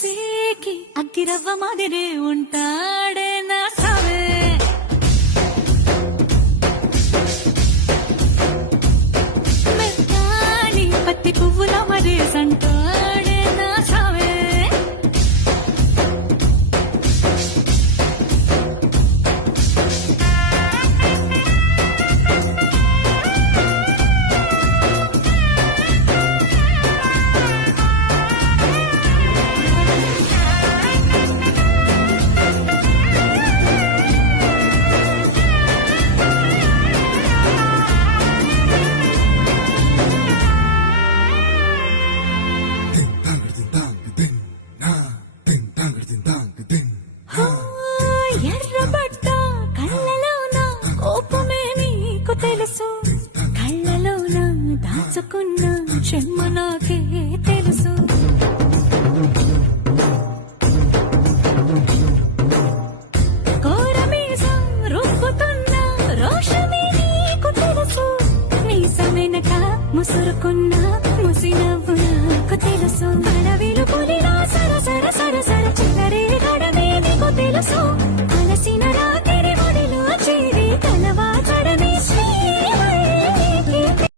సేకి అగ్గిరవ్వ మాదిరే ఉంటాడే నా సావే. మెత్తాని పత్తి పువ్వుల మరేసంటాడే నా సావే. ఎర్రబడ్డ కళ్ళలోన కోపమే నీకు తెలుసు, కళ్ళలోన దాచుకున్న చెమ్మ నాకే తెలుసు. కోరమీసం రుబ్బుతున్న రోషమే నీకు తెలుసు, మీసం వెనక ముసురుకున్న